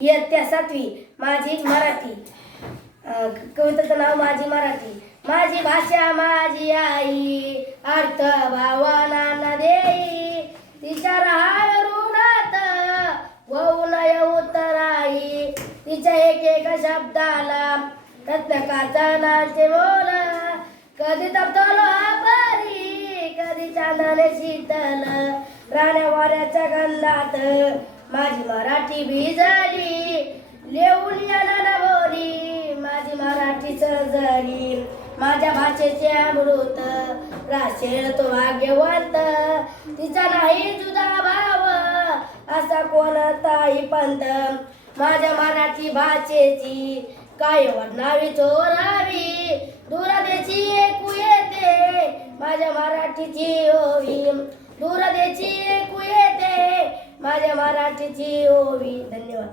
इयत्ता 7वी माझी मराठी. कवितेचं नाव माझी मराठी. माझी भाषा माझी आई, अर्थ भावना देई, तिच्या राहाय ऋणात होऊ नये उतराई, तिच्या एक एक शब्दाला रत्नकाचानाचे मोल, कधी तप्तलो आभारी, कधी चांदणे शीतल, राण्या वाऱ्याच्या गंधात माझी मराठी भिजली, लिहून याला बोली माझी मराठी सजली, माझ्या भाषेचे अमृत राशेल तो भाग्यवंत, तिचा नाही जुदा भाव असा कोणताही पंत, माझ्या मराठी भाषेची काय वर्णावी चोरावी, दूरदेशी ऐकू येते माझ्या मराठीची ओवी, दूरदेशी ऐकू येते माझ्या मराठीची ओवी. धन्यवाद.